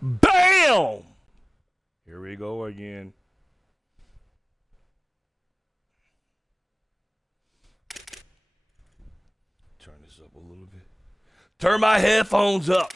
Bam! Here we go again. Turn this up a little bit. Turn my headphones up.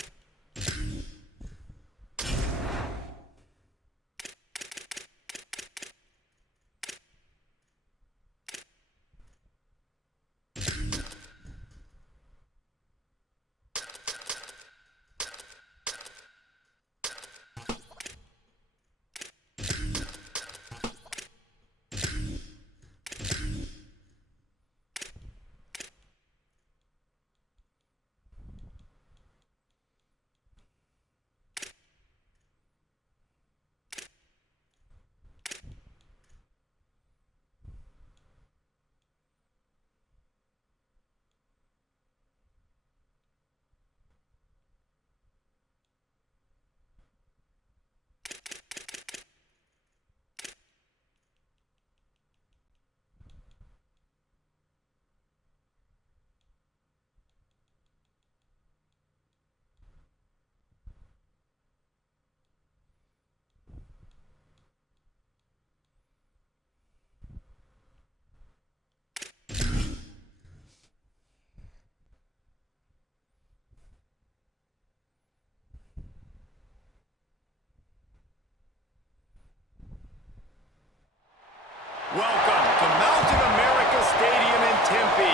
Welcome to Mountain America Stadium in Tempe.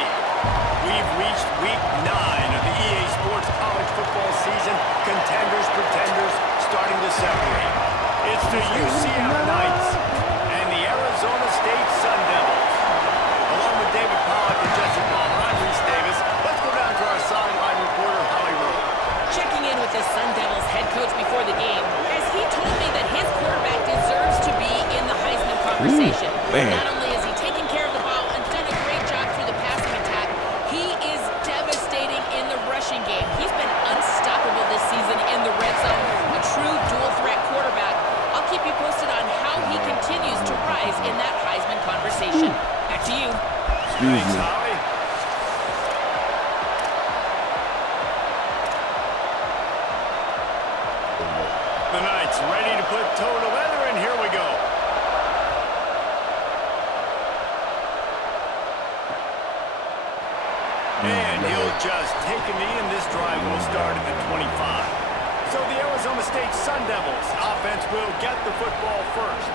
We've reached week 9 of the EA Sports college football season. Contenders, pretenders, starting to separate. It's the UCF Knights and the Arizona State Sun Devils. Along with David Pollack and Jesse Palmer, I'm Reese Davis. Let's go down to our sideline reporter, Holly Rowe. Checking in with the Sun Devils head coach before the game, as he told me that his quarterback deserves to be in the Heisman conversation. Not only is he taking care of the ball and done a great job through the passing attack, he is devastating in the rushing game. He's been unstoppable this season in the red zone, a true dual-threat quarterback. I'll keep you posted on how he continues to rise in that Heisman conversation. Back to you. Thanks, Holly. The Knights ready to put toe to leather, and here we go. And he'll just take a knee, and this drive will start at the 25. So the Arizona State Sun Devils offense will get the football first.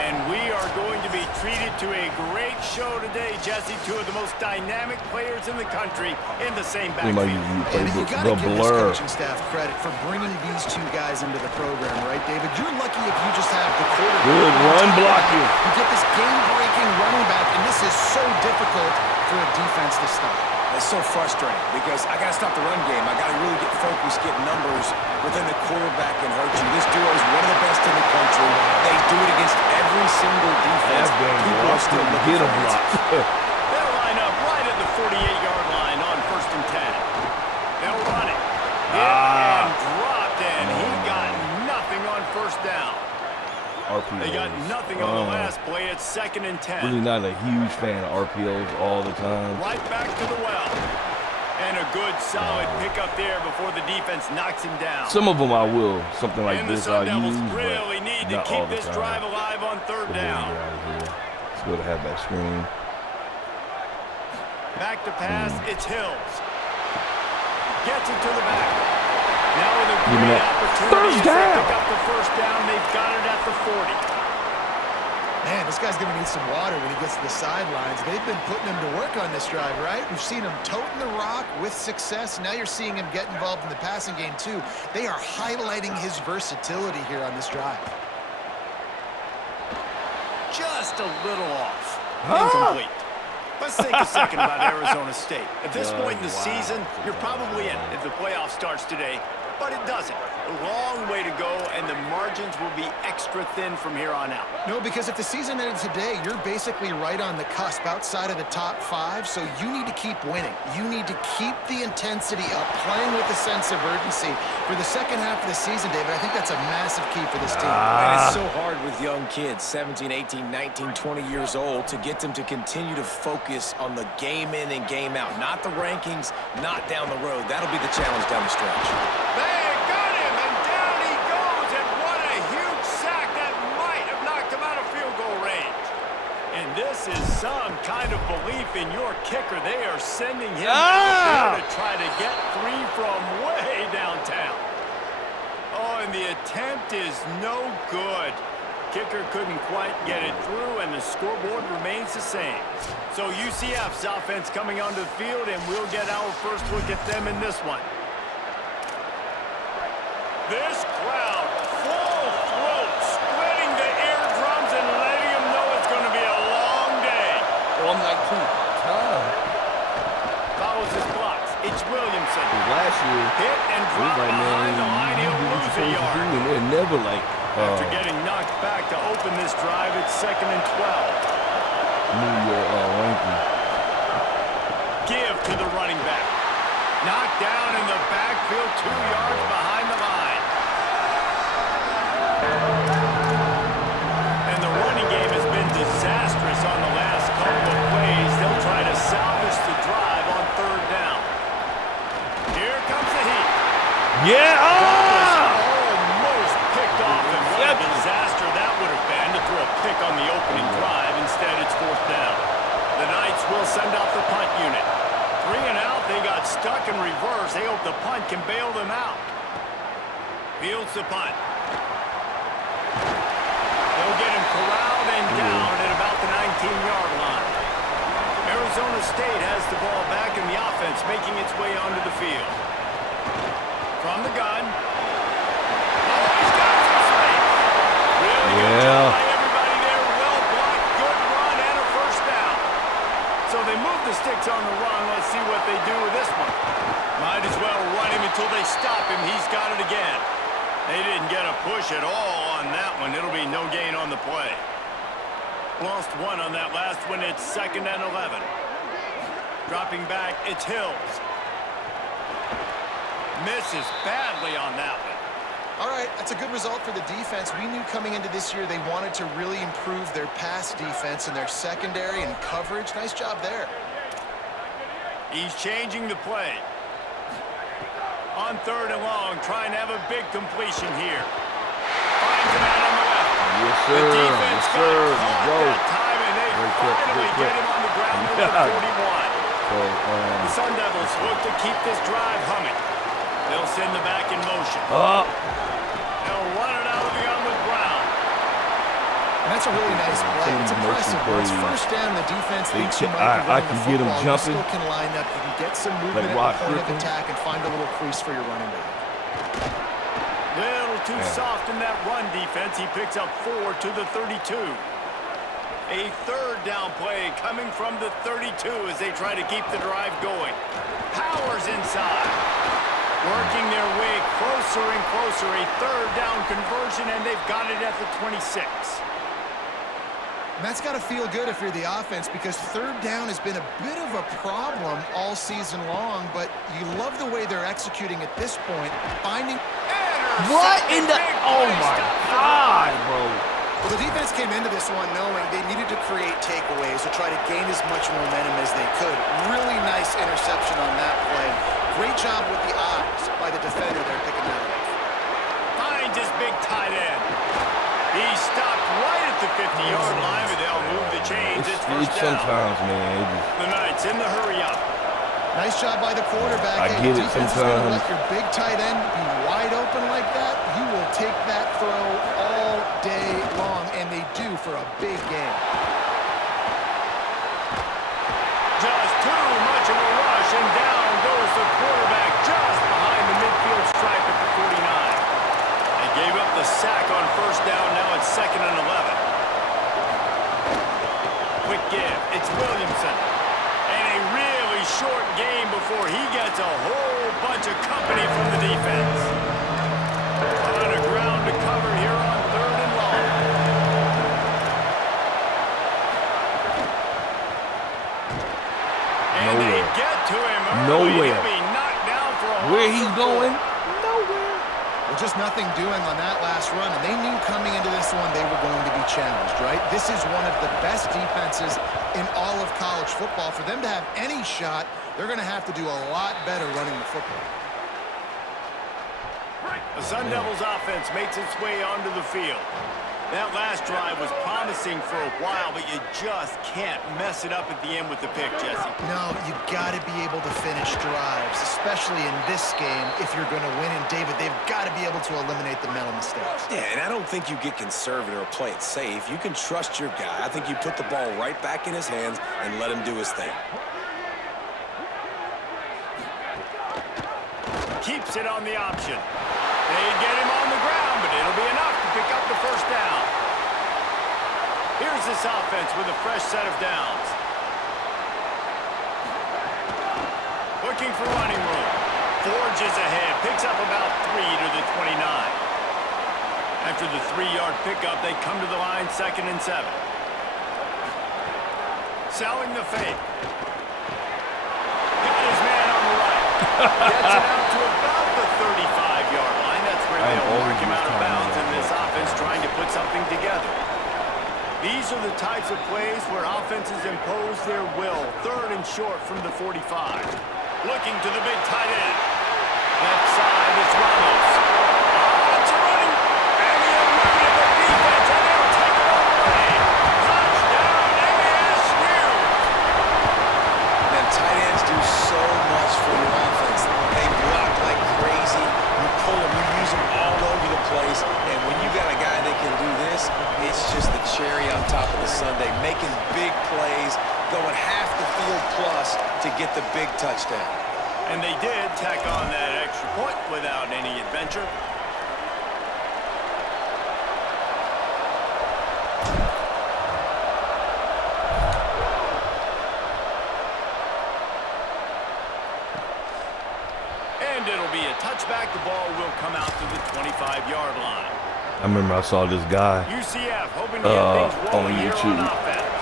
And we are going to be treated to a great show today, Jesse. Two of the most dynamic players in the country in the same backfield. And you got to give this coaching staff credit for bringing these two guys into the program, right, David? You're lucky if you just have the quarterback. Good run blocking. You get this game-breaking running back, and this is so difficult for a defense to stop. It's so frustrating because I got to stop the run game. I got to really get focused, get numbers, but then the quarterback can hurt you. This duo is one of the best in the country. They do it against every single defense. People are still looking for answers. They'll line up right at the 48-yard line on 1st and 10. They'll run it. Hit and dropped, and he got nothing on 1st down. RPOs. They got nothing on the last play. It's 2nd and 10. Really not a huge fan of RPOs all the time. Right back to the well. And a good, solid pickup there before the defense knocks him down. Some of them I will. Something like and this the Sun I'll Devils use, really but need to not keep all the this time. drive alive on 3rd down. It's good to have that screen. Back to pass, it's Hills. Gets it to the back. Now with a great opportunity to pick up the 1st down. They've got it at the 40. Man, this guy's going to need some water when he gets to the sidelines. They've been putting him to work on this drive, right? We've seen him toting the rock with success. Now you're seeing him get involved in the passing game, too. They are highlighting his versatility here on this drive. Just a little off. Incomplete. Let's think a second about Arizona State. At this point in the season, you're probably in if the playoff starts today, but it doesn't. A long way to go, and the margins will be extra thin from here on out. No, because if the season ended today, you're basically right on the cusp outside of the top 5, so you need to keep winning. You need to keep the intensity up, playing with a sense of urgency. For the second half of the season, David, I think that's a massive key for this team. And it's so hard with young kids, 17, 18, 19, 20 years old, to get them to continue to focus on the game in and game out. Not the rankings, not down the road. That'll be the challenge down the stretch. They got him, and down he goes. some kind of belief in your kicker. They are sending him out there to try to get 3 from way downtown. Oh, and the attempt is no good. Kicker couldn't quite get it through, and the scoreboard remains the same. So UCF's offense coming onto the field, and we'll get our first look at them in this one. This crowd, full throat, splitting the eardrums and letting them know it's going to be a long day. Oh, I'm like, Follows his blocks. It's Williamson. last year, Hit and drop like, behind the man, line. you He'll do what lose a you're supposed to yard. do, and they're never like, After getting knocked back to open this drive, it's 2nd and 12. New York ranking. Give to the running back. Knocked down in the backfield, 2 yards behind the line. And the running game has been disastrous on the last couple of plays. They'll try to salvage the drive on 3rd down. Here comes the heat. Yeah! Almost picked off, and what a disaster that would have been to throw a pick on the opening drive. Instead, it's 4th down. The Knights will send out the punt unit. 3 and out, they got stuck in reverse. They hope the punt can bail them out. Fields the punt. They'll get him corralled and down at about the 19-yard line. Arizona State has the ball back in the offense, making its way onto the field. From the gun. Oh, he's got some space. Really good job by everybody there. Well blocked, good run, and a 1st down. So they move the sticks on the run. Let's see what they do with this one. Might as well run him until they stop him. He's got it again. They didn't get a push at all on that one. It'll be no gain on the play. Lost 1 on that last one. It's 2nd and 11. Dropping back, it's Hills. Misses badly on that one. All right, that's a good result for the defense. We knew coming into this year they wanted to really improve their pass defense and their secondary and coverage. Nice job there. He's changing the play. On 3rd and long, trying to have a big completion here. Finds him out on the left. Yes, sir. The defense Yes, got sir. caught that time, and they finally get him on the ground at the 41. So, The Sun Devils look to keep this drive humming. They'll send the back in motion. They'll run it out of the gun with Brown. And that's a really nice play. It's impressive. When it's 1st down, the defense thinks you might be running the get him football. jumping. You still can line up. You can get some movement Like at the point of attack and find a little crease for your running back. Little too soft in that run defense. He picks up 4 to the 32. A 3rd down play coming from the 32 as they try to keep the drive going. Powers inside. Working their way closer and closer. A 3rd down conversion, and they've got it at the 26. And that's got to feel good if you're the offense, because 3rd down has been a bit of a problem all season long, but you love the way they're executing at this point. Finding... what in the... Oh, my God, bro. Well, the defense came into this one knowing they needed to create takeaways to try to gain as much momentum as they could. Really nice interception on that play. Great job with the eyes by the defender they're picking that up. Finds his big tight end. He stopped right at the 50-yard line, but they'll move the chains. It's 1st down. Sometimes, man. The Knights in the hurry up. Nice job by the quarterback. I get it defense is going to sometimes. let your big tight end be wide open like that. You will take that throw all day long, and they do for a big game. Just too much of a rush, and down goes the quarterback just behind the midfield stripe at the 49. They gave up the sack on 1st down. Now it's 2nd and 11. Quick give. It's Williamson. And a really short game before he gets a whole bunch of company from the defense. On the ground to cover here on 3rd and long. And they get to him early. Nowhere. He'll be knocked down for a Where loss he's of going? 4. Nowhere. Well, just nothing doing on that last run, and they knew coming into this one they were going to be challenged, right? This is one of the best defenses in all of college football. For them to have any shot, they're going to have to do a lot better running the football. The Sun Devils offense makes its way onto the field. That last drive was promising for a while, but you just can't mess it up at the end with the pick, Jesse. No, you got to be able to finish drives, especially in this game if you're going to win. And, David, they've got to be able to eliminate the mental mistakes. Yeah, and I don't think you get conservative or play it safe. You can trust your guy. I think you put the ball right back in his hands and let him do his thing. Keeps it on the option. They get him on the ground, but it'll be enough to pick up the first down. Here's this offense with a fresh set of downs. Looking for running room. Forges ahead, picks up about 3 to the 29. After the 3-yard pickup, they come to the line 2nd and 7. Selling the fake. Got his man on the right. Gets it out to about the 35-yard line. That's where they'll mark him out of bounds in this offense trying to put something together. These are the types of plays where offenses impose their will. 3rd and short from the 45. Looking to the big tight end. Left side, it's Ramos. It's a running. And he eluded the defense, and they'll take it all away. Touchdown, ASU. Man, tight ends do so much for your offense. They block like crazy. You pull them, you use them all over the place. And when you got a guy that can do this, it's just the cherry on top of the sundae. Making big plays, going half the field plus to get the big touchdown. And they did tack on that extra point without any adventure. And it'll be a touchback. The ball will come out to the 25-yard line. I remember I saw this guy UCF hoping to get things rolling here on offense.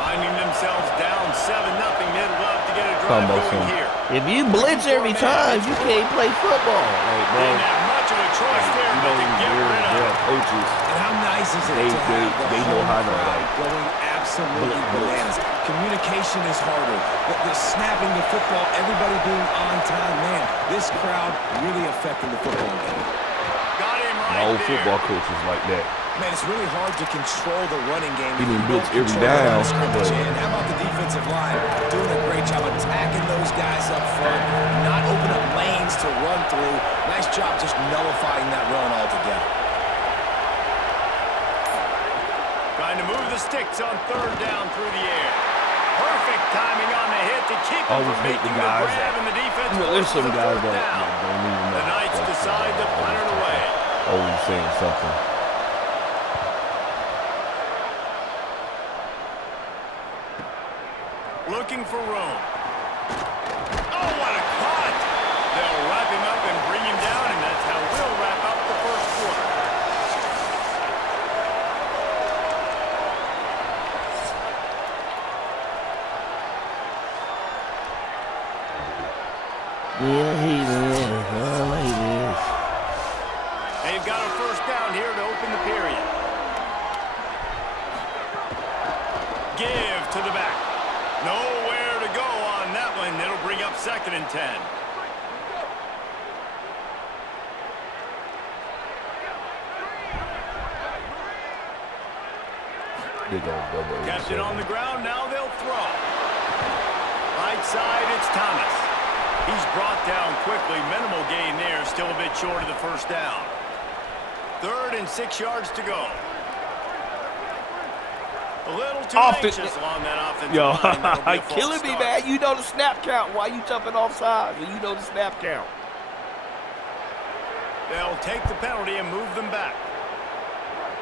Finding themselves down 7-0. They'd love to get a drive going here. If you blitz every time, you can't play football. Like, bro, Didn't have much of a choice there, but to get rid of it. coaches. And how nice is it to have the they know how to, crowd like, going absolutely bananas. Communication is harder. The snapping the football, everybody being on time. Man, this crowd really affecting the football game. Got him right My old there. football coach was like that. Man, it's really hard to control the running game. He didn't if you blitz don't every control the line down, of scrimmage. but- And how about the defensive line doing a great job attacking those guys up front, not open up lanes to run through. Nice job just nullifying that run altogether. Trying to move the sticks on 3rd down through the air. Perfect timing on the hit to keep them Always from hate the making the guys grab, that- and the defense You know, there's forces some the guys 4th that down. don't even know. The Knights decide to punt it away. Always saying something. Looking for room. Oh, what a cut! They'll wrap him up and bring him down, and that's how we'll wrap up the 1st quarter. Yeah, I hate this. I like this. They've got a 1st down here to open the period. Give to the back. Nowhere to go on that one. It'll bring up 2nd and 10. Big old double. Kept it on the ground. Now they'll throw. Right side, it's Thomas. He's brought down quickly. Minimal gain there. Still a bit short of the 1st down. 3rd and 6 yards to go. A little too anxious along that offensive Yo, line. That'll be a false killing me, start. man. You know the snap count. Why you jumping off sides? And you know the snap count. They'll take the penalty and move them back.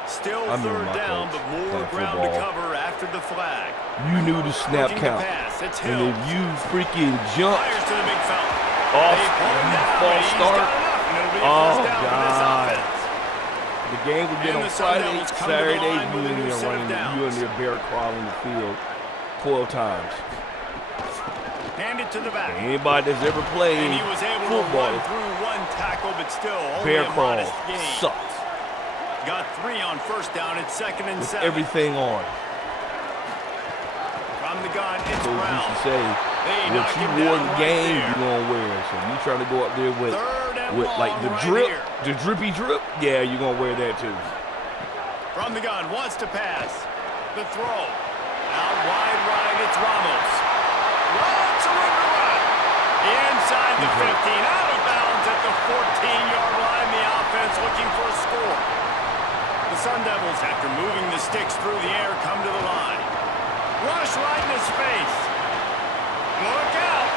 Still I remember 3rd my down, coach but more playing ground to football. cover after the flag. You knew the snap Looking to count. pass. It's And Hill. if you freaking jump Fires to the big fella. off, They pull him down, false but he's start. got enough, and it'll be a Oh, 1st down for this God. offense. The game would get And on the Sun Friday, Devils come to the Saturday, line you with a in new there set of running, downs. you in there bear crawling the field 12 times. Hand it to the back. Anybody that's ever And played he was able to football, run through one tackle, but still only bear a crawl modest gain. sucks. Got 3 on 1st down. It's 2nd and With 7. everything on. From the gun, it's So you Brown. should say, They what knock you him wore down the right game, there. you're going to wear. So you trying to go up there with 3rd and like the long right drip, here. the drippy drip, yeah, you're going to wear that too. From the gun, wants to pass. The throw. Out wide right, it's Ramos. Lots of room to run. Inside the 15, out of bounds at the 14-yard line. The offense looking for a score. The Sun Devils, after moving the sticks through the air, come to the line. Rush right in his face. Look out.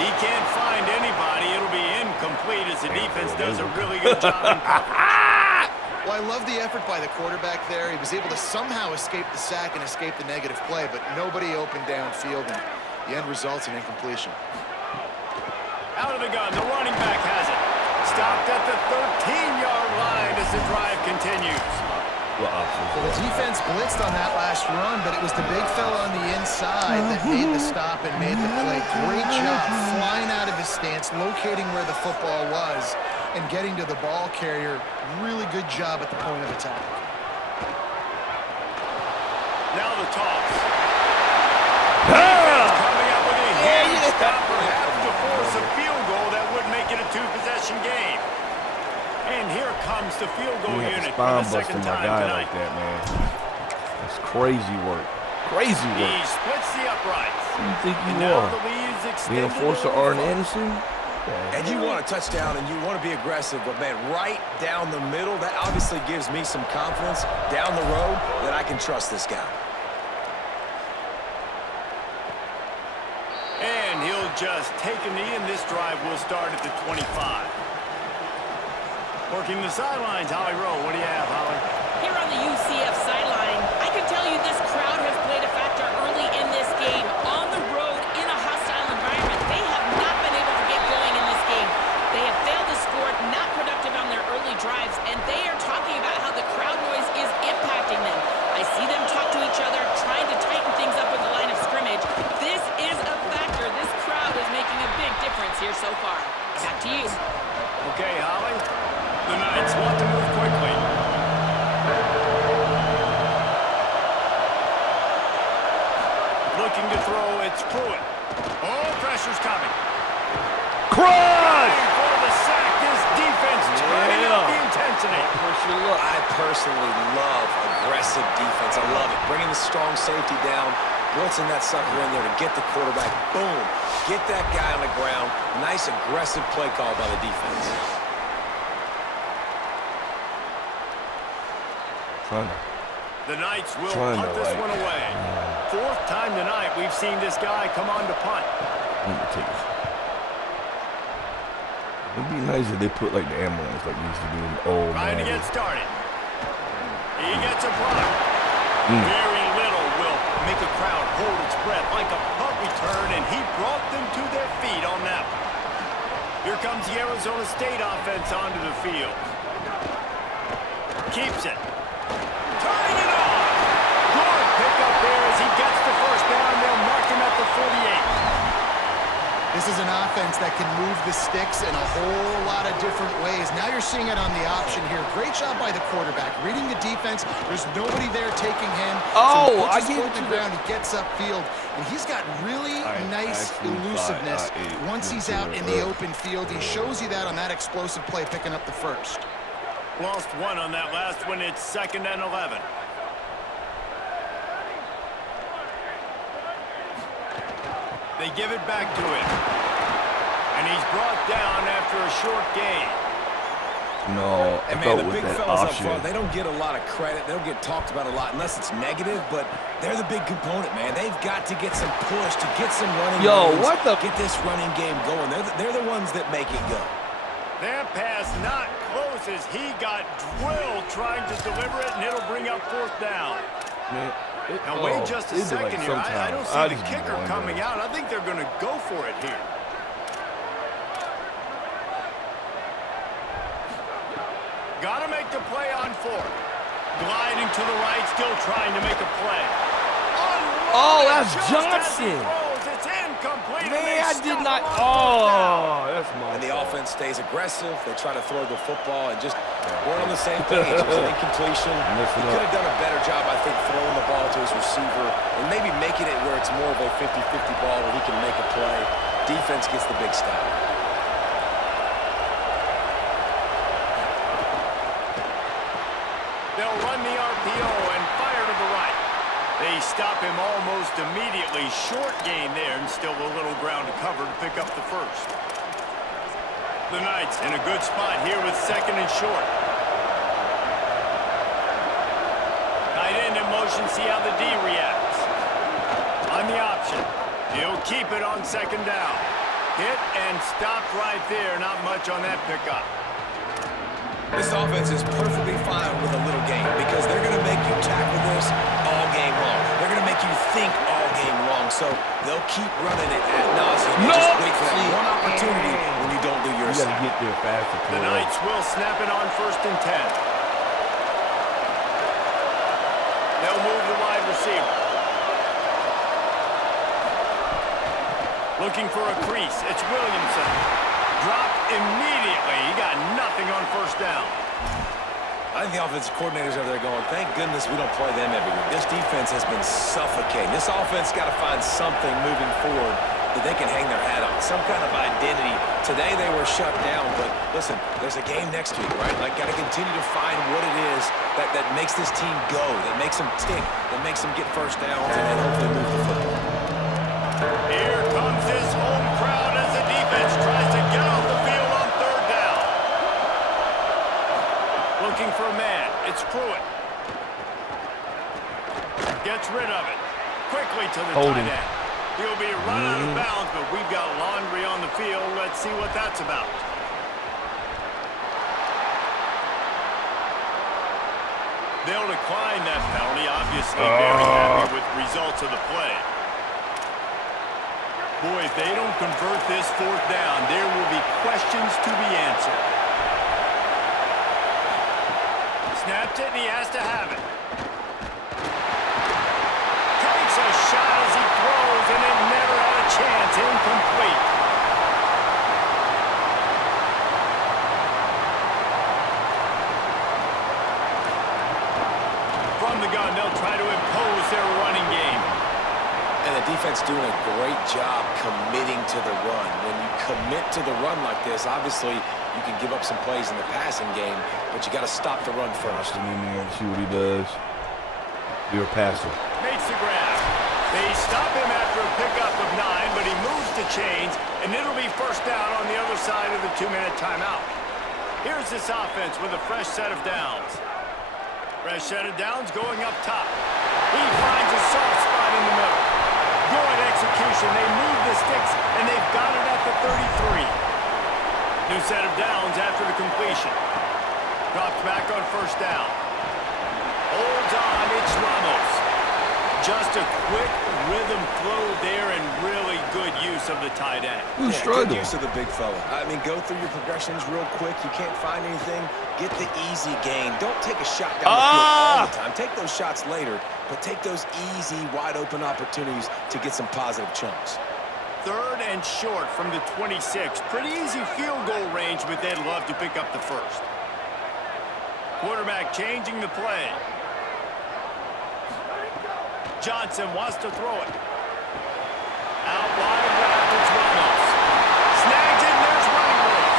He can't find anybody. It'll be incomplete as the defense does a really good job in coverage. Well, I love the effort by the quarterback there. He was able to somehow escape the sack and escape the negative play, but nobody opened downfield, and the end results in incompletion. Out of the gun, the running back has it. Stopped at the 13-yard line as the drive continues. Well, the defense blitzed on that last run, but it was the big fella on the inside that made the stop and made the play. Great job flying out of his stance, locating where the football was, and getting to the ball carrier. Really good job at the point of attack. Now the toss. Defense coming up with a huge stop, perhaps to force a field goal that would make it a two-possession game. And here comes the field goal unit for the second time tonight. Like that, man. That's crazy work. Crazy work. He splits the uprights. Who do you think you Now are? the lead is The extended. enforcer Arn Anderson? And you want a touchdown and you want to be aggressive, but man, right down the middle, that obviously gives me some confidence down the road that I can trust this guy. And he'll just take a knee, and this drive will start at the 25. Working the sidelines, Holly Rowe. What do you have, Holly? Here on the UCF sideline, I can tell you this crowd has played a factor early in this game. On the road, in a hostile environment, they have not been able to get going in this game. They have failed to score, not productive on their early drives, and they are talking about how the crowd noise is impacting them. I see them talk to each other, trying to tighten things up with the line of scrimmage. This is a factor. This crowd is making a big difference here so far. Back to you. Okay, Holly. The Knights want to move quickly. Looking to throw, it's Pruitt. Oh, pressure's coming. Crush! For the sack, this defense turning up the intensity. I personally love aggressive defense. I love it. Bringing the strong safety down, blitzing that sucker in there to get the quarterback. Boom. Get that guy on the ground. Nice aggressive play call by the defense. The Knights will punt this one away. Fourth time tonight we've seen this guy come on to punt. Let me take it. It'd be nice if they put like the ambulance like we used to do in the old Trying to man. get started. He gets a block. Very little will make a crowd hold its breath like a punt return, and he brought them to their feet on that one. Here comes the Arizona State offense onto the field. Keeps it. Turning it on. Good pickup there as he gets the first down. They'll mark him at the 48. This is an offense that can move the sticks in a whole lot of different ways. Now you're seeing it on the option here. Great job by the quarterback. Reading the defense. There's nobody there taking him. Oh, I get gave it to the ground. He gets upfield. And he's got really nice elusiveness once he's out in the open field. He shows you that on that explosive play, picking up the first. Lost one on that last one. It's 2nd and 11. They give it back to him. And he's brought down after a short gain. No, And man, the big fellas up front, they don't get a lot of credit. They don't get talked about a lot unless it's negative, but they're the big component, man. They've got to get some push, to get some running games, get this running game going. They're the ones that make it go. That pass not close as he got drilled trying to deliver it, and it'll bring up 4th down. Man. Now wait just a second here. I don't see the kicker coming out. I think they're going to go for it here. Got to make the play on 4th. Gliding to the right, still trying to make a play. Oh, that's Johnson. It's incomplete. Man, I did not. Oh, that's my. And the offense stays aggressive. They try to throw the football and just we're on the same page. It was an incompletion. He could have done a better job, I think, throwing the ball to his receiver and maybe making it where it's more of a 50-50 ball where he can make a play. Defense gets the big stop. They'll run the RPO and fire to the right. They stop him almost immediately. Short gain there, and still a little ground to cover to pick up the first. The Knights in a good spot here with 2nd and short. Tight end in motion, see how the D reacts. On the option. He'll keep it on 2nd down. Hit and stopped right there. Not much on that pickup. This offense is perfectly fine with a little game because they're going to make you tackle this all game long. They're going to make you think all game long, so they'll keep running it ad nauseum. No! Just wait for that one opportunity when you don't do your You got to assignment. get there faster. The Knights will snap it on 1st and 10. They'll move the wide receiver. Looking for a crease. It's Williamson. Dropped immediately. He got nothing on 1st down. I think the offensive coordinators are there going, thank goodness we don't play them every week. This defense has been suffocating. This offense got to find something moving forward that they can hang their hat on, some kind of identity. Today they were shut down, but listen, there's a game next week, right? Like, got to continue to find what it is that makes this team go, that makes them tick, that makes them get 1st downs, and hopefully move the football. Here comes his home crowd as the defense tries to get off the field on 3rd down. Looking for a man. It's Pruitt. Gets rid of it. Quickly to the tight end. He'll be run out of bounds, but we've got laundry on the field. Let's see what that's about. They'll decline that penalty. Obviously very happy with results of the play. Boy, if they don't convert this 4th down, there will be questions to be answered. Snaps it, and he has to have it. Takes a shot as he throws, and it never had a chance. Incomplete. From the gun, they'll try to impose their running game. And the defense doing a great job committing to the run. When you commit to the run like this, obviously you can give up some plays in the passing game, but you got to stop the run first. In there and see what he does. You're a passer. Makes the grab. They stop him after a pickup of 9, but he moves the chains, and it'll be 1st down on the other side of the 2-minute timeout. Here's this offense with a fresh set of downs. Fresh set of downs going up top. He finds a soft spot in the middle. Good execution. They move the sticks, and they've got it at the 33. New set of downs after the completion. Drops back on 1st down. Holds on. It's Ramos. Just a quick rhythm flow there and really good use of the tight end. Good use of the big fella. I mean, go through your progressions real quick. You can't find anything. Get the easy gain. Don't take a shot down the field all the time. Take those shots later, but take those easy, wide-open opportunities to get some positive chunks. 3rd and short from the 26. Pretty easy field goal range, but they'd love to pick up the first. Quarterback changing the play. Johnson wants to throw it. Out wide left, it's Ramos. Snags it, and there's running room.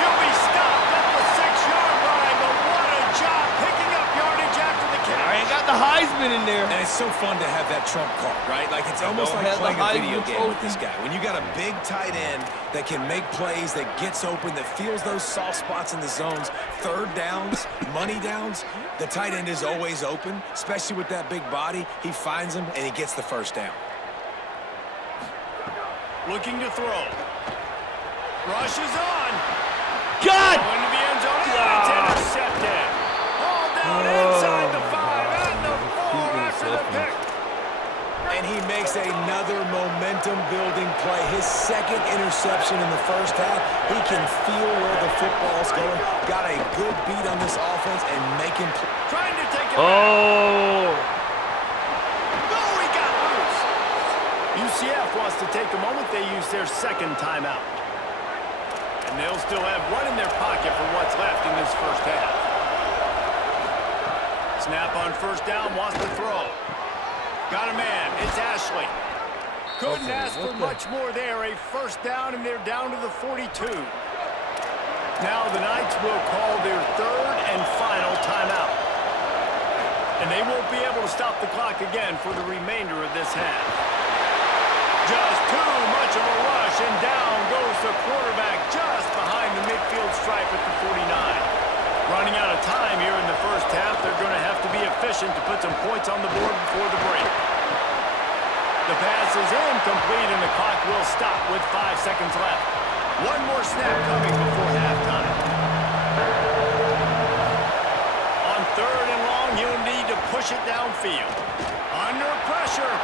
He'll be stopped at the 6-yard line, but what a job picking up yardage after the catch. I ain't got the Heisman in there. And it's so fun to have that trump card, right? Like, it's almost like playing a video game with this guy. When you got a big tight end that can make plays, that gets open, that feels those soft spots in the zones, 3rd downs, money downs, the tight end is always open, especially with that big body. He finds him, and he gets the 1st down. Looking to throw. Rushes on. God! Going to the end zone. It's intercepted. All down inside the 5 and the 4 after the pick. And he makes another momentum-building play. His 2nd interception in the 1st half. He can feel where the football's going. Got a good beat on this offense and make him play. Trying to take it back. Oh! No, he got loose. UCF wants to take a moment. They use their 2nd timeout. And they'll still have one in their pocket for what's left in this 1st half. Snap on 1st down, wants to throw. Got a man. It's Ashley. Couldn't ask for much more there. A 1st down, and they're down to the 42. Now the Knights will call their 3rd and final timeout. And they won't be able to stop the clock again for the remainder of this half. Just too much of a rush, and down goes the quarterback just behind the midfield stripe at the 49. Running out of time here in the first half, they're going to have to be efficient to put some points on the board before the break. The pass is incomplete, and the clock will stop with 5 seconds left. One more snap coming before halftime. On third and long, he'll need to push it downfield. Under pressure.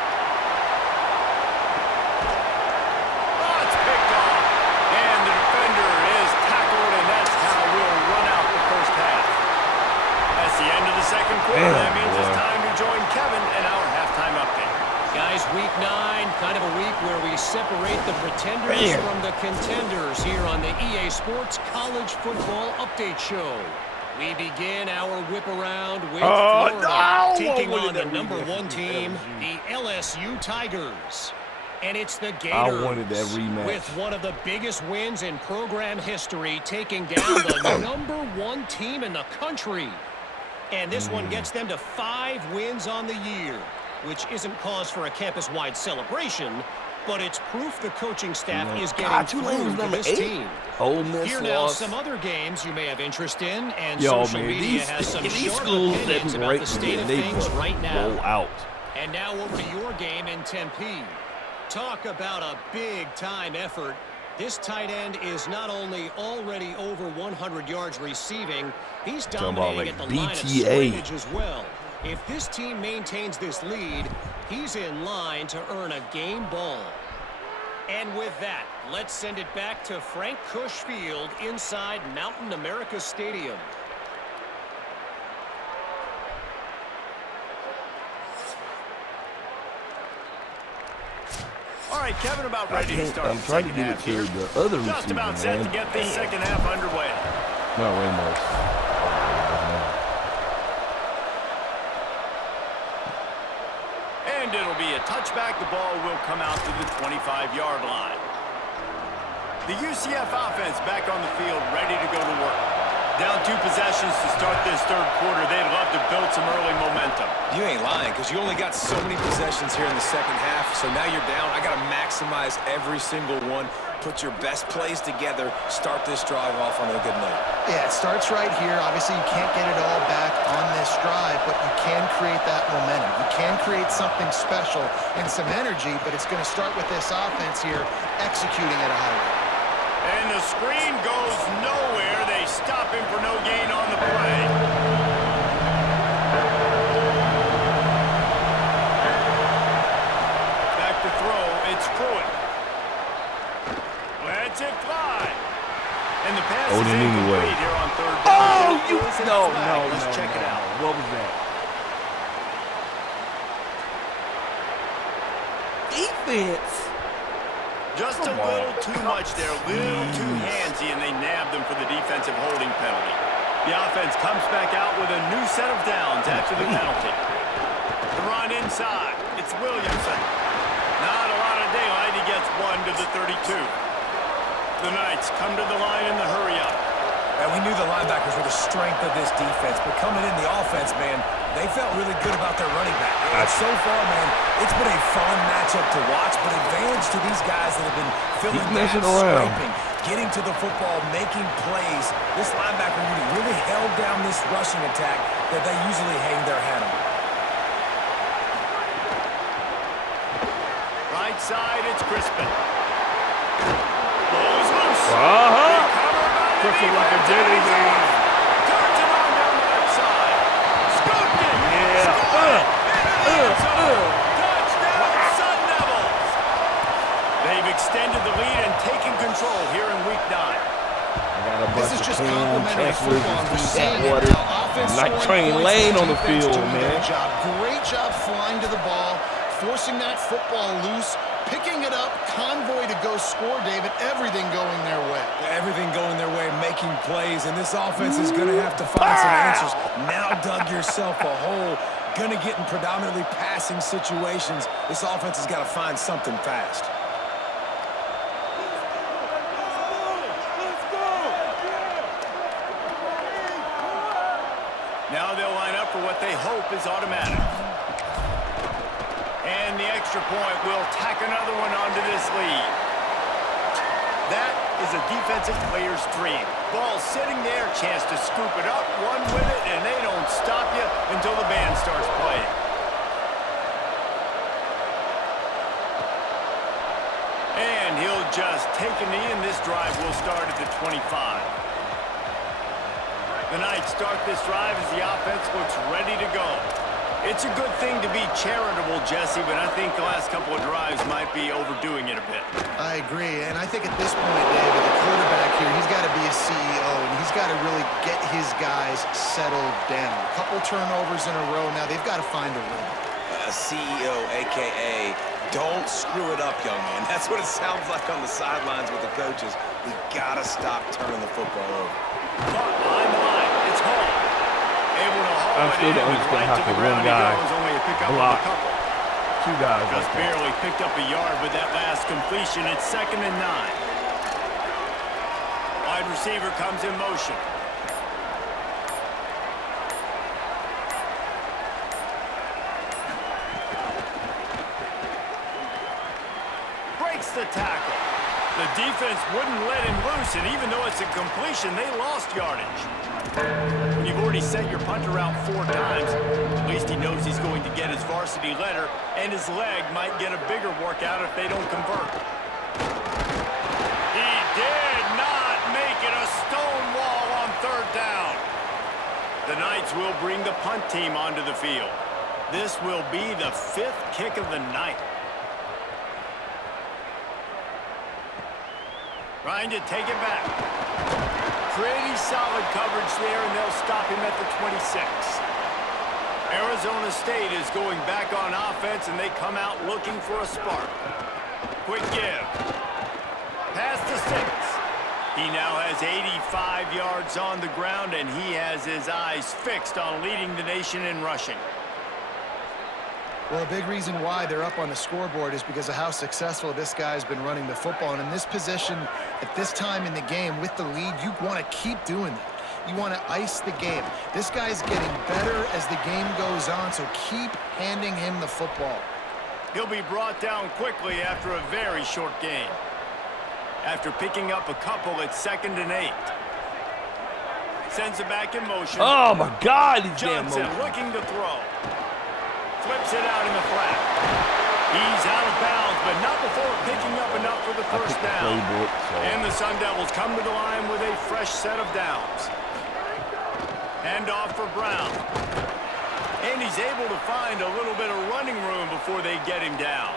Oh, it's picked off. And the defender is tackled, and that's how we'll run out the first half. That's the end of the second quarter. That means it's time to join Kevin and our halftime update. Guys, week 9, kind of a week where we separate the pretenders from the contenders here on the EA Sports College Football Update Show. We begin our whip around with Florida taking on the number 1 team, the LSU Tigers. And it's the Gators with one of the biggest wins in program history, taking down the number 1 team in the country. And this one gets them to 5 wins on the year, which isn't cause for a campus-wide celebration, but it's proof the coaching staff is getting through to this team. Here now, some other games you may have interest in, and social media has some sharp opinions about the state of things right now. And now over to your game in Tempe. Talk about a big-time effort. This tight end is not only already over 100 yards receiving, he's dominating at the line of scrimmage as well. If this team maintains this lead, he's in line to earn a game ball. And with that, let's send it back to Frank Cush Field inside Mountain America Stadium. All right, Kevin, about ready to start. I'm trying to get it to the other receiver, just about set to get this second half underway. No, Ramos. And it'll be a touchback. The ball will come out to the 25-yard line. The UCF offense back on the field, ready to go to work. Down 2 possessions to start this third quarter. They'd love to build some early momentum. You ain't lying, because you only got so many possessions here in the second half, so now you're down. I got to maximize every single one. Put your best plays together. Start this drive off on a good note. Yeah, it starts right here. Obviously, you can't get it all back on this drive, but you can create that momentum. You can create something special and some energy, but it's going to start with this offense here executing at a high rate. And the screen goes nowhere. They stop him for no gain on the play. Back to throw. It's Pruitt. Lets it fly. And the pass is incomplete here on third down. Oh, you... No. Let's check it out. What was that? Defense. Just a little too much there, a little too handsy, and they nabbed them for the defensive holding penalty. The offense comes back out with a new set of downs after the penalty. The run inside. It's Williamson. Not a lot of daylight. He gets 1 to the 32. The Knights come to the line in the hurry-up. And we knew the linebackers were the strength of this defense, but coming in the offense, man, they felt really good about their running back. So far, man, it's been a fun matchup to watch, but advantage to these guys that have been filling gaps, scraping, getting to the football, making plays. This linebacker really held down this rushing attack that they usually hang their hat on. Right side, it's Crispin. Ball's loose. Crispin like a jelly man. Turns it on down the left side. Scooped it. Touchdown, Sun Devils. They've extended the lead and taken control here in Week 9. This is just complimentary football. We're seeing it water. now. Offense Night train scoring lane points, on the defense field, doing man. their job. Great job flying to the ball, forcing that football loose, picking it up, convoy to go score, David. Everything going their way. Everything going their way, making plays, and this offense is going to have to find some answers. Now dug yourself a hole. Going to get in predominantly passing situations. This offense has got to find something fast. Now they'll line up for what they hope is automatic. And the extra point will tack another one onto this lead. That is a defensive player's dream. Ball sitting there, chance to scoop it up, run with it, and they don't stop you until the band starts playing. And he'll just take a knee, and this drive will start at the 25. The Knights start this drive as the offense looks ready to go. It's a good thing to be charitable, Jesse, but I think the last couple of drives might be overdoing it a bit. I agree, and I think at this point, David, the quarterback here, he's got to be a CEO, and he's got to really get his guys settled down. A couple turnovers in a row. Now they've got to find a rhythm. A CEO, a.k.a. don't screw it up, young man. That's what it sounds like on the sidelines with the coaches. We got to stop turning the football over. Caught behind the line. It's home. Able to haul I'm still it in, only just gonna right have to to the one ground he guy goes, only a pickup of block. a couple. 2 guys. Just barely picked up a yard with that last completion. It's 2nd and 9. Wide receiver comes in motion. Breaks the tackle. The defense wouldn't let him loose, and even though it's a completion, they lost yardage. When you've already set your punter out 4 times, at least he knows he's going to get his varsity letter, and his leg might get a bigger workout if they don't convert. He did not make it. A stone wall on 3rd down. The Knights will bring the punt team onto the field. This will be the 5th kick of the night. Trying to take it back. Pretty solid coverage there, and they'll stop him at the 26. Arizona State is going back on offense, and they come out looking for a spark. Quick give. Pass to 6. He now has 85 yards on the ground, and he has his eyes fixed on leading the nation in rushing. Well, a big reason why they're up on the scoreboard is because of how successful this guy's been running the football. And in this position, at this time in the game, with the lead, you want to keep doing that. You want to ice the game. This guy's getting better as the game goes on, so keep handing him the football. He'll be brought down quickly after a very short game. After picking up a couple, it's 2nd and 8. Sends it back in motion. Oh, my God. He's damn Johnson motion. looking to throw. Flips it out in the flat. He's out of bounds, but not before picking up enough for the first down. Playbook, so. And the Sun Devils come to the line with a fresh set of downs. Hand off for Brown. And he's able to find a little bit of running room before they get him down.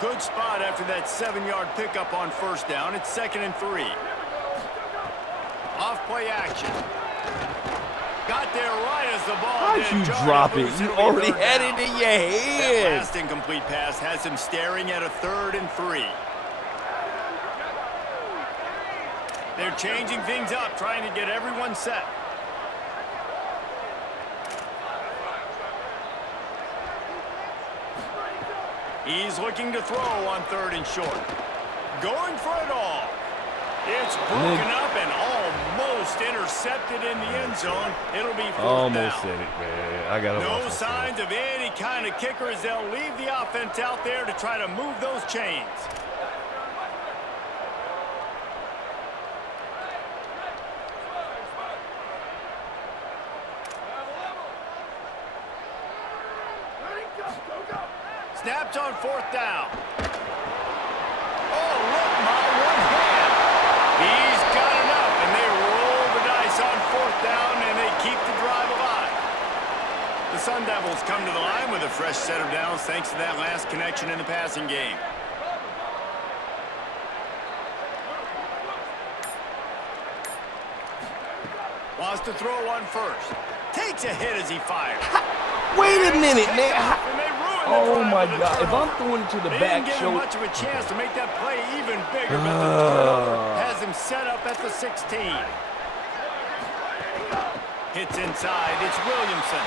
Good spot after that 7-yard pickup on 1st down. It's 2nd and 3. Off play action. Got there right as the ball How'd you drop it? You already had it in your That hand. last incomplete pass has him staring at a 3rd and 3. They're changing things up, trying to get everyone set. He's looking to throw on 3rd and short. Going for it all. It's broken up and almost intercepted in the end zone. It'll be 4th Almost down. said it, man. I got to No signs of any kind of kicker as they'll leave the offense out there to try to move those chains. Snapped on 4th down. Oh, look, my one hand. He's got enough, and they roll the dice on 4th down, and they keep the drive alive. The Sun Devils come to the line with a fresh set of downs thanks to that last connection in the passing game. Wants to throw on 1st. Takes a hit as he fires. Wait a minute, man. And they ruin the Oh, drive my with a God. If I'm turnover. throwing it to the They back didn't give him shoulder. much of a chance to make that play even bigger, but the turnover has him set up at the 16. Hits inside. It's Williamson.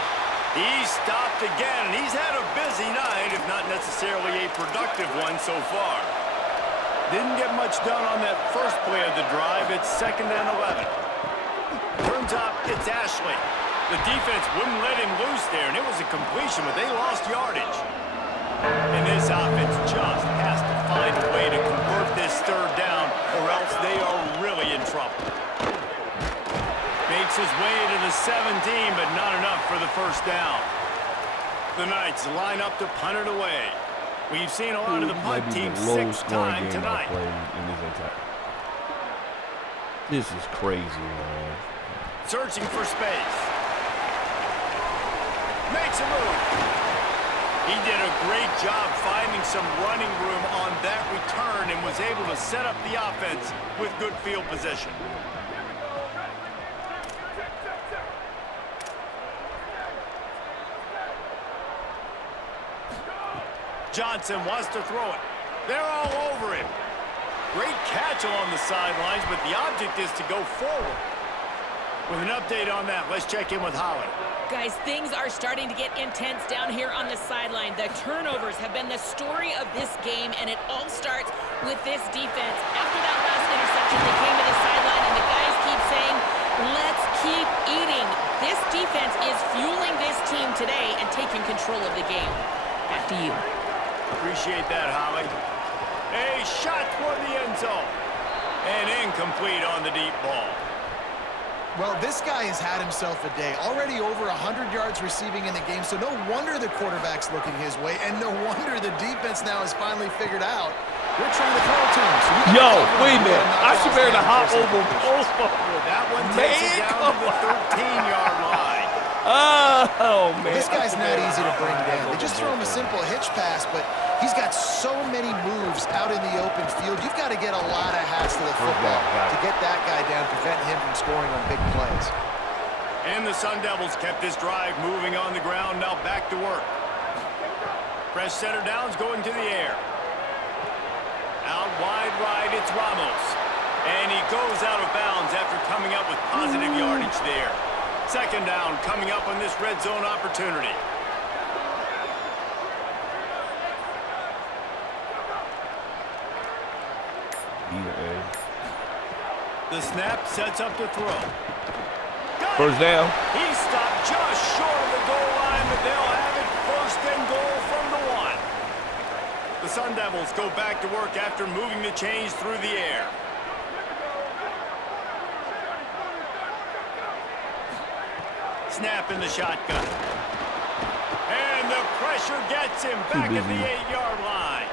He's stopped again, and he's had a busy night, if not necessarily a productive one so far. Didn't get much done on that first play of the drive. It's 2nd and 11. Turns up, it's Ashley. The defense wouldn't let him loose there, and it was a completion, but they lost yardage. And this offense just has to find a way to convert this third down, or else they are really in trouble. Makes his way to the 17, but not enough for the first down. The Knights line up to punt it away. We've seen a lot of the punt teams 6 times tonight. This is crazy, man. Searching for space. Makes a move. He did a great job finding some running room on that return and was able to set up the offense with good field position. Johnson wants to throw it. They're all over him. Great catch along the sidelines, but the object is to go forward. With an update on that, let's check in with Holly. Guys, things are starting to get intense down here on the sideline. The turnovers have been the story of this game, and it all starts with this defense. After that last interception, they came to the sideline, and the guys keep saying, let's keep eating. This defense is fueling this team today and taking control of the game. Back to you. Appreciate that, Holly. A shot toward the end zone. And incomplete on the deep ball. Well, this guy has had himself a day. Already over 100 yards receiving in the game, so no wonder the quarterback's looking his way, and no wonder the defense now has finally figured out we're trying to throw to him. So yo, wait a minute. I should bear the hop over. That one takes it down to the 13-yard line. Oh, man. This guy's not easy to bring down. They just throw him a simple hitch pass, but he's got so many moves out in the open field. You've got to get a lot of hats to the football to get that guy down, prevent him from scoring on big plays. And the Sun Devils kept this drive moving on the ground. Now back to work. Fresh center downs going to the air. Out wide right, it's Ramos. And he goes out of bounds after coming up with positive yardage there. Second down coming up on this red zone opportunity. The snap sets up to throw. First down. He stopped just short of the goal line, but they'll have it first and goal from the 1. The Sun Devils go back to work after moving the chains through the air. Snap in the shotgun. And the pressure gets him back at the 8-yard line.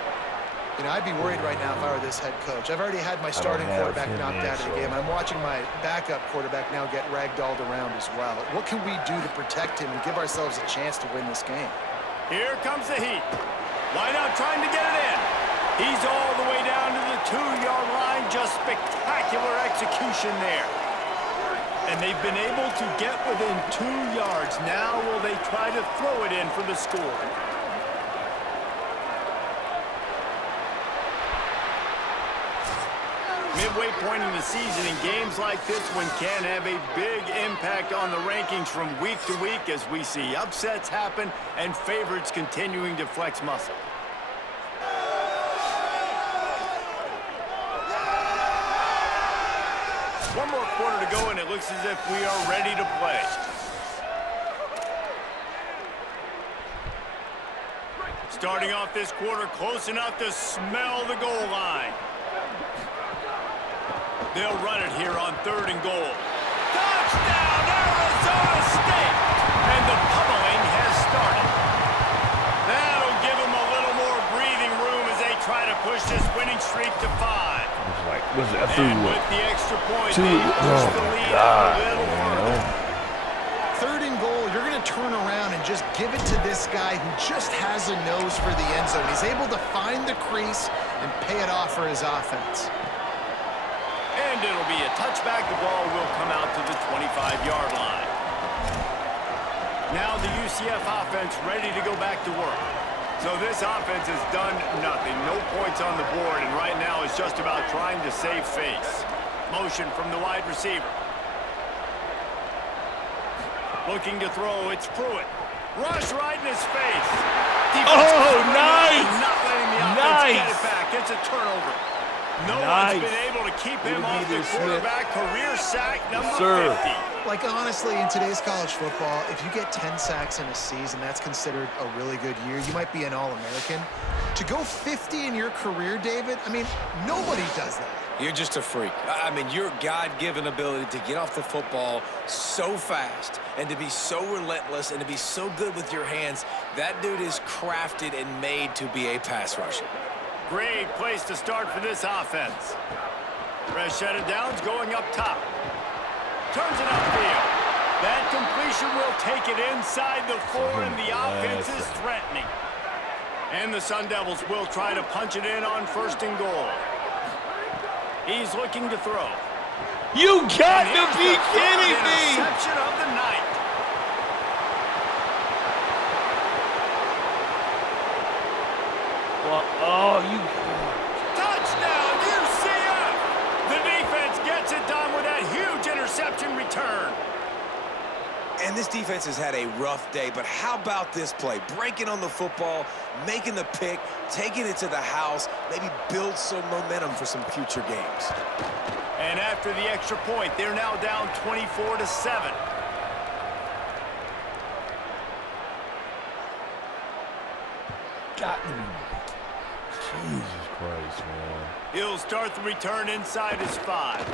You know, I'd be worried right now if I were this head coach. I've already had my starting quarterback knocked out of the game. I'm watching my backup quarterback now get ragdolled around as well. What can we do to protect him and give ourselves a chance to win this game? Here comes the heat. Wide out trying to get it in. He's all the way down to the 2-yard line. Just spectacular execution there. And they've been able to get within 2 yards. Now will they try to throw it in for the score? Midway point in the season, in games like this one can have a big impact on the rankings from week to week as we see upsets happen and favorites continuing to flex muscle. One more quarter to go, and it looks as if we are ready to play. Starting off this quarter close enough to smell the goal line. They'll run it here on 3rd and goal. Touchdown, Arizona State! And the pummeling has started. That'll give them a little more breathing room as they try to push this winning streak to 5. Was that And with the extra point, they push the lead out a little further. 3rd and goal, you're going to turn around and just give it to this guy who just has a nose for the end zone. He's able to find the crease and pay it off for his offense. And it'll be a touchback. The ball will come out to the 25-yard line. Now the UCF offense ready to go back to work. So this offense has done nothing. No points on the board, and right now it's just about trying to save face. Motion from the wide receiver. Looking to throw, it's Pruitt. Rush right in his face. Defense nice! not letting the offense get it back. It's a turnover. No one's been able to keep him off the quarterback. Career sack number 50. Like, honestly, in today's college football, if you get 10 sacks in a season, that's considered a really good year. You might be an All-American. To go 50 in your career, David, I mean, nobody does that. You're just a freak. I mean, your God-given ability to get off the football so fast and to be so relentless and to be so good with your hands, that dude is crafted and made to be a pass rusher. Great place to start for this offense. Fresh set of downs going up top. Turns it upfield. That completion will take it inside the 4, and the offense is threatening. And the Sun Devils will try to punch it in on 1st and goal. He's looking to throw. You got to be kidding me! Interception of the night. Well, oh, you... Touchdown, UCF! The defense gets it done with that huge interception return. And this defense has had a rough day, but how about this play? Breaking on the football, making the pick, taking it to the house, maybe build some momentum for some future games. And after the extra point, they're now down 24-7. Got me. Jesus Christ, man. He'll start the return inside his 5.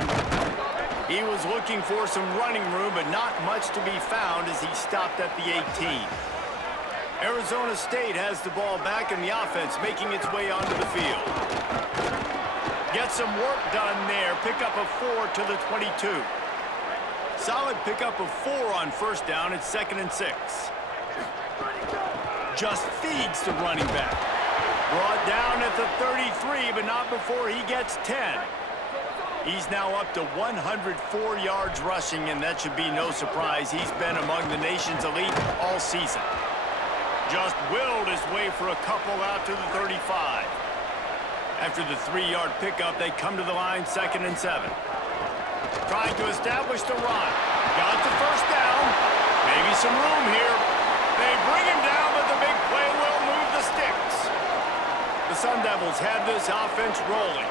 He was looking for some running room, but not much to be found as he stopped at the 18. Arizona State has the ball back in the offense, making its way onto the field. Get some work done there. Pick up a 4 to the 22. Solid pickup of 4 on 1st down. It's 2nd and 6. Just feeds the running back. Brought down at the 33, but not before he gets 10. He's now up to 104 yards rushing, and that should be no surprise. He's been among the nation's elite all season. Just willed his way for a couple out to the 35. After the 3-yard pickup, they come to the line, 2nd and 7. Trying to establish the run. Got the 1st down. Maybe some room here. They bring him down, but the big play will move the sticks. The Sun Devils have this offense rolling.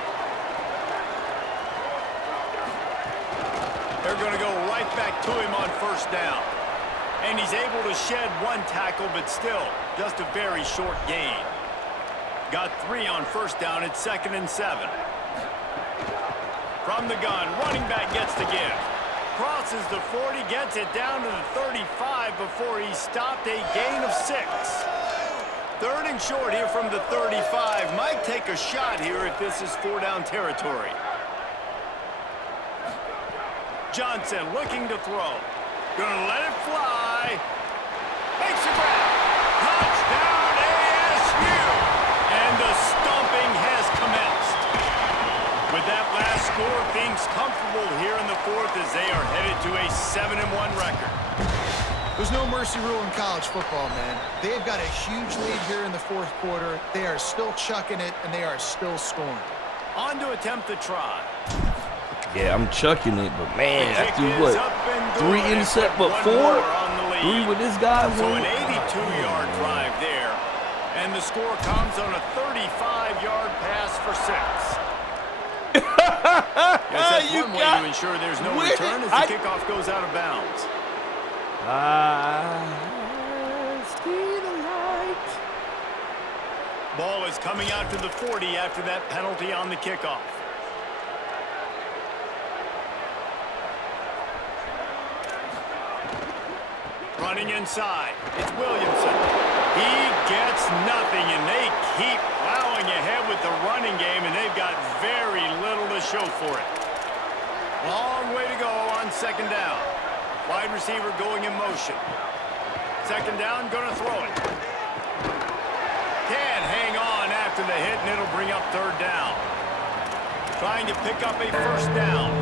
They're going to go right back to him on 1st down. And he's able to shed 1 tackle, but still just a very short gain. Got 3 on 1st down. It's 2nd and 7. From the gun, running back gets the give. Crosses the 40, gets it down to the 35 before he stopped, a gain of 6. 3rd and short here from the 35. Might take a shot here if this is 4-down territory. Johnson looking to throw. Gonna let it fly. Makes a grab. Touchdown ASU! And the stomping has commenced. With that last score, things comfortable here in the 4th as they are headed to a 7-1 record. There's no mercy rule in college football, man. They've got a huge lead here in the 4th quarter. They are still chucking it, and they are still scoring. On to attempt the try. Yeah, I'm chucking it, but man, after what? 3 intercept, but 4? 3 with this guy. So an 82-yard drive there. And the score comes on a 35-yard pass for 6. That's one way to ensure there's no return as the kickoff goes out of bounds. See the light. Ball is coming out to the 40 after that penalty on the kickoff. Running inside, it's Williamson. He gets nothing, and they keep plowing ahead with the running game, and they've got very little to show for it. Long way to go on 2nd down. Wide receiver going in motion. 2nd down, gonna throw it. Can't hang on after the hit, and it'll bring up 3rd down. Trying to pick up a 1st down.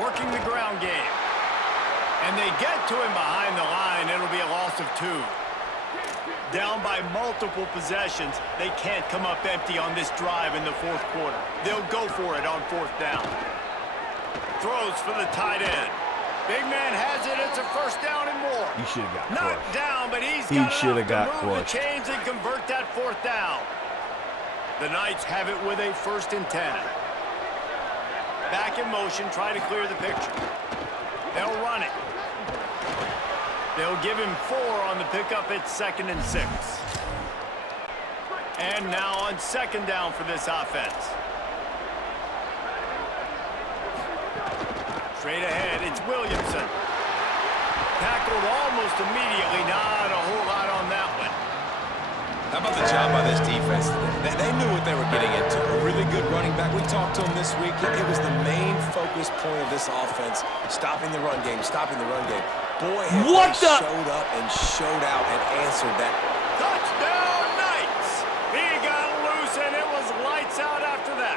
Working the ground game. And they get to him behind the line. It'll be a loss of 2. Down by multiple possessions. They can't come up empty on this drive in the 4th quarter. They'll go for it on 4th down. Throws for the tight end. Big man has it. It's a first down and more. He should have got crushed. Knocked down, but he should have got move crushed. the chains and convert that fourth down. The Knights have it with a 1st and 10. Back in motion, try to clear the picture. They'll run it. They'll give him 4 on the pickup. It's 2nd and 6. And now on 2nd down for this offense. Straight ahead, it's Williamson. Tackled almost immediately. Not a whole lot on that one. How about the job by this defense? They knew what they were getting into. A really good running back. We talked to him this week. It was the main focus point of this offense. Stopping the run game, stopping the run game. Boy, have they showed up and showed out and answered that. Touchdown, Knights! He got loose, and it was lights out after that.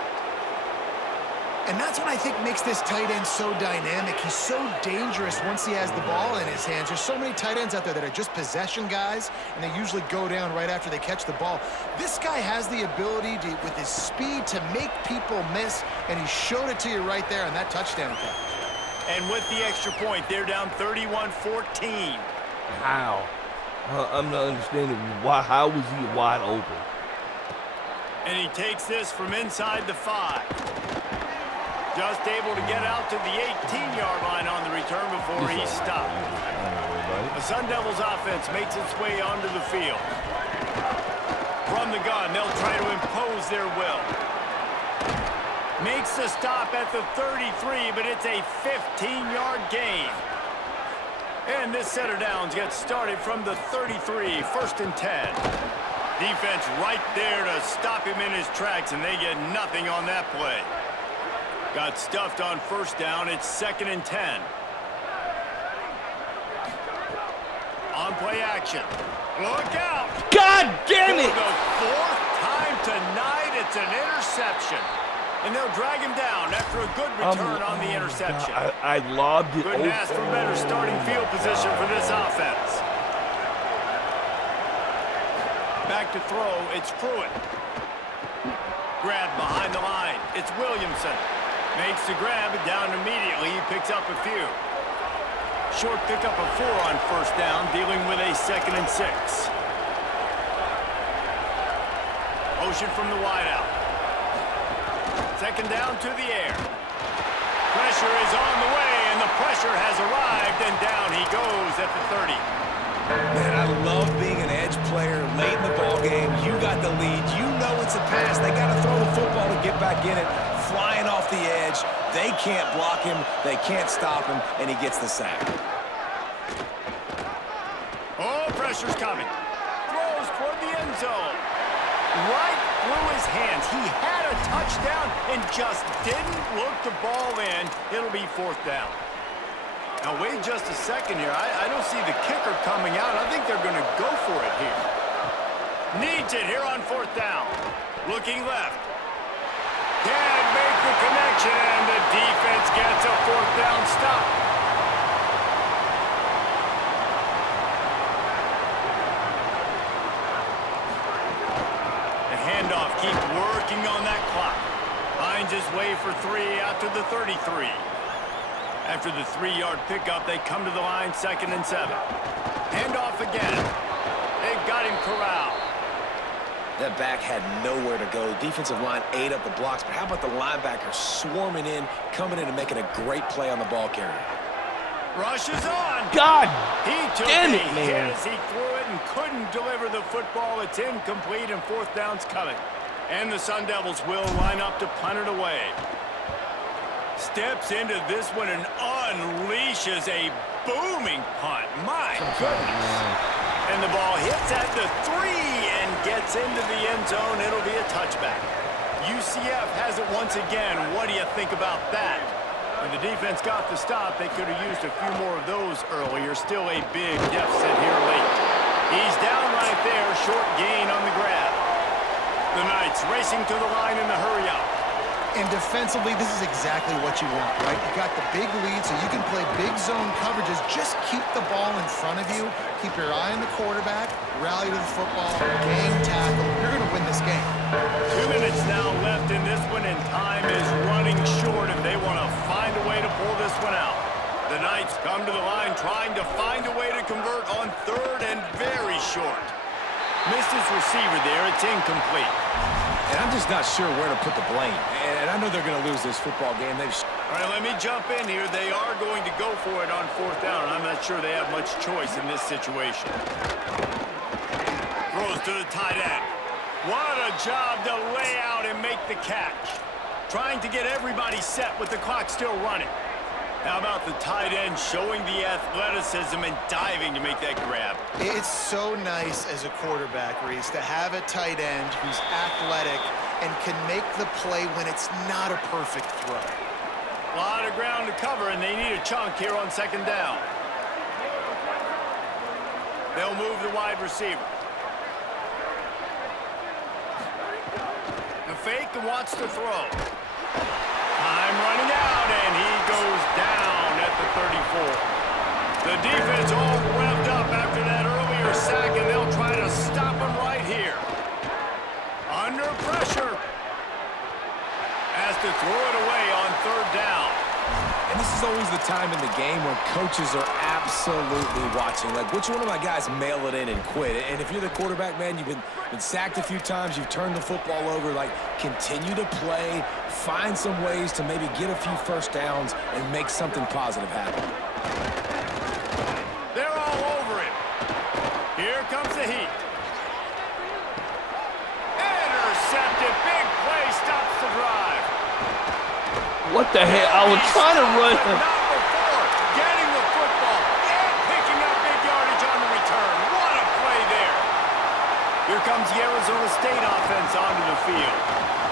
And that's what I think makes this tight end so dynamic. He's so dangerous once he has the ball in his hands. There's so many tight ends out there that are just possession guys, and they usually go down right after they catch the ball. This guy has the ability to, with his speed, to make people miss, and he showed it to you right there on that touchdown catch. And with the extra point, they're down 31-14. How? I'm not understanding why. How was he wide open? And he takes this from inside the 5. Just able to get out to the 18-yard line on the return before he stopped. The Sun Devils offense makes its way onto the field. From the gun, they'll try to impose their will. Makes the stop at the 33, but it's a 15-yard gain. And this set of downs gets started from the 33, 1st and 10. Defense right there to stop him in his tracks, and they get nothing on that play. Got stuffed on 1st down. It's 2nd and 10. On play action. Look out! God damn it! For the 4th time tonight, it's an interception. And they'll drag him down after a good return on the interception. I lobbed it. Couldn't ask for better starting field position for this offense. Back to throw. It's Pruitt. Grab behind the line. It's Williamson. Makes the grab, down immediately. He picks up a few. Short pickup of 4 on 1st down, dealing with a 2nd and 6. Motion from the wideout. 2nd down to the air. Pressure is on the way, and the pressure has arrived, and down he goes at the 30. Man, I love being an edge player late in the ball game. You got the lead. You know it's a pass. They got to throw the football to get back in it. Flying off the edge. They can't block him. They can't stop him, and he gets the sack. Oh, pressure's coming. Throws toward the end zone. Right through his hands. He had a touchdown and just didn't look the ball in. It'll be 4th down. Now, wait just a second here. I don't see the kicker coming out. I think they're going to go for it here. Needs it here on 4th down. Looking left. Can't make the connection, and the defense gets a 4th down stop. The handoff keeps working on that clock. Finds his way for 3 out to the 33. After the 3-yard pickup, they come to the line, 2nd and 7. Handoff again. They've got him corralled. That back had nowhere to go. Defensive line ate up the blocks, but how about the linebacker swarming in, coming in and making a great play on the ball carrier? Rush is on. God He took damn a it, hit man. as he threw it and couldn't deliver the football. It's incomplete, and 4th down's coming. And the Sun Devils will line up to punt it away. Steps into this one and unleashes a booming punt. My goodness. And the ball hits at the 3 and gets into the end zone. It'll be a touchback. UCF has it once again. What do you think about that? When the defense got the stop, they could have used a few more of those earlier. Still a big deficit here late. He's down right there. Short gain on the grab. The Knights racing to the line in the hurry-up. And defensively, this is exactly what you want, right? You got the big lead, so you can play big zone coverages. Just keep the ball in front of you. Keep your eye on the quarterback. Rally to the football. Game tackle. You're going to win this game. 2 minutes now left in this one, and time is running short if they want to find a way to pull this one out. The Knights Come to the line trying to find a way to convert on third and very short. Missed his receiver there. It's incomplete. And I'm just not sure where to put the blame. And I know they're going to lose this football game. All right, let me jump in here. They are going to go for it on fourth down. I'm not sure they have much choice in this situation. Throws to the tight end. What a job to lay out and make the catch. Trying to get everybody set with the clock still running. How about the tight end showing the athleticism and diving to make that grab? It's so nice as a quarterback, Reese, to have a tight end who's athletic and can make the play when it's not a perfect throw. A lot of ground to cover, and they need a chunk here on second down. They'll move the wide receiver. The fake wants to throw. Time running out, and he goes down at the 34. The defense all revved up after that earlier sack, and they'll try to stop him right here. Under pressure. Has to throw it away on third down. And this is always the time in the game where coaches are absolutely watching. Like, which one of my guys mail it in and quit? And if you're the quarterback, man, you've been sacked a few times, you've turned the football over, like, continue to play, find some ways to maybe get a few first downs and make something positive happen. They're all over him. Here comes the heat. Intercepted. Big play stops the drive. What the hell? I was trying to run. Not before. Getting the football and picking up big yardage on the return. What a play there. Here comes the Arizona State offense onto the field.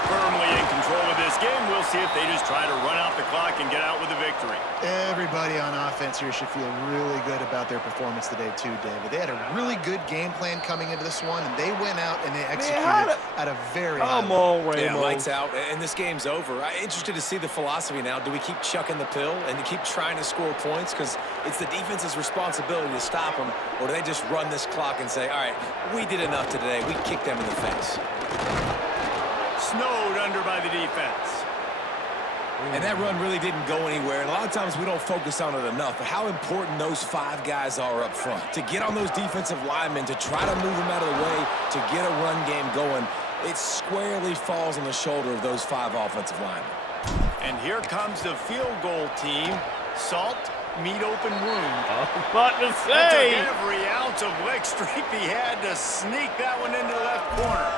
Firmly in control of this game. We'll see if they just try to run out the clock and get out with a victory. Everybody on offense here should feel really good about their performance today too, David. They had a really good game plan coming into this one, and they went out and they executed at a very high level. Come on, Raymond. Yeah, lights out, and this game's over. I'm interested to see the philosophy now. Do we keep chucking the pill and keep trying to score points? Because it's the defense's responsibility to stop them, or do they just run this clock and say, all right, we did enough today. We kicked them in the face. Snowed under by the defense. And that run really didn't go anywhere. And a lot of times we don't focus on it enough. But how important those five guys are up front. To get on those defensive linemen, to try to move them out of the way, to get a run game going, it squarely falls on the shoulder of those five offensive linemen. And here comes the field goal team. Salt, meet open wound. I was about to That say. took every ounce of leg strength he had to sneak that one into the left corner.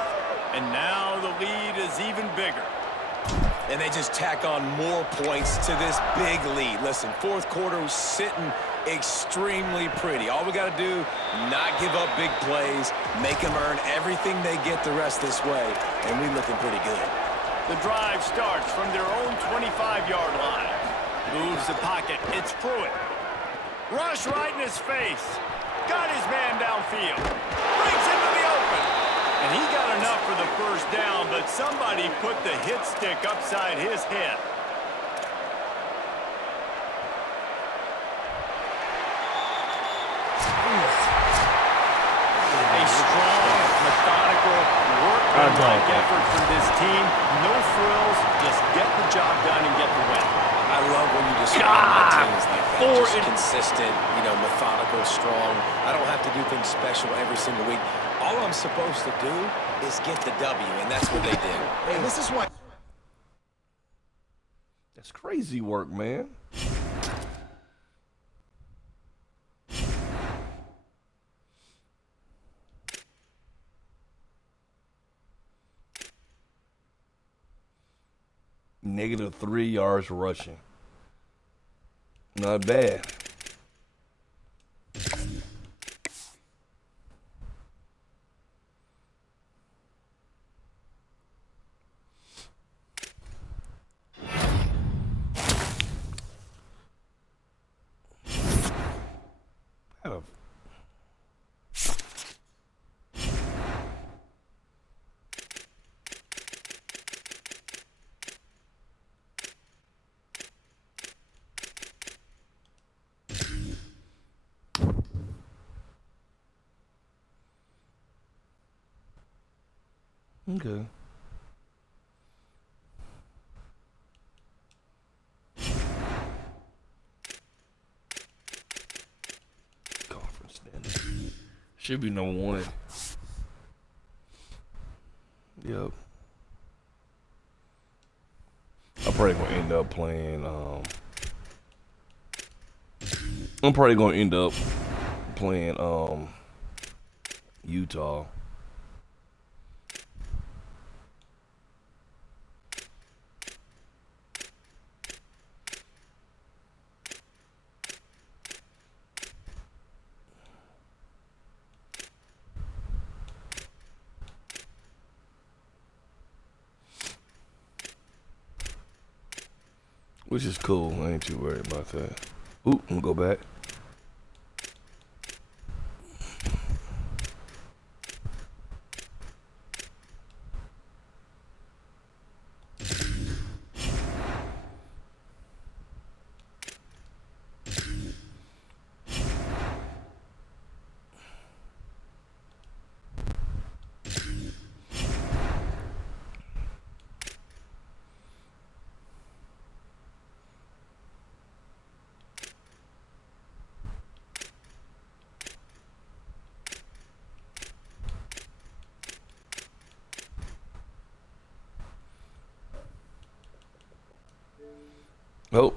And now the lead is even bigger. And they just tack on more points to this big lead. Listen, fourth quarter was sitting extremely pretty. All we got to do, not give up big plays, make them earn everything they get the rest this way, and we're looking pretty good. The drive starts from their own 25-yard line. Moves the pocket. It's Pruitt. Rush right in his face. Got his man downfield. Breaks into the open. And he got enough for the first down, but somebody put the hit stick upside his head. A strong, methodical, work-like effort from this team. No frills, just get the job done and get the win. I love when you describe my teams like that. Just consistent, methodical, strong. I don't have to do things special every single week. All I'm supposed to do is get the W, and that's what they did. And this is why. That's crazy work, man. -3 yards rushing. Not bad. Okay. Should be number 1. Yep. I'm probably gonna end up playing. I'm probably gonna end up playing Utah. Which is cool. I ain't too worried about that. Ooh, I'm gonna go back. Oh,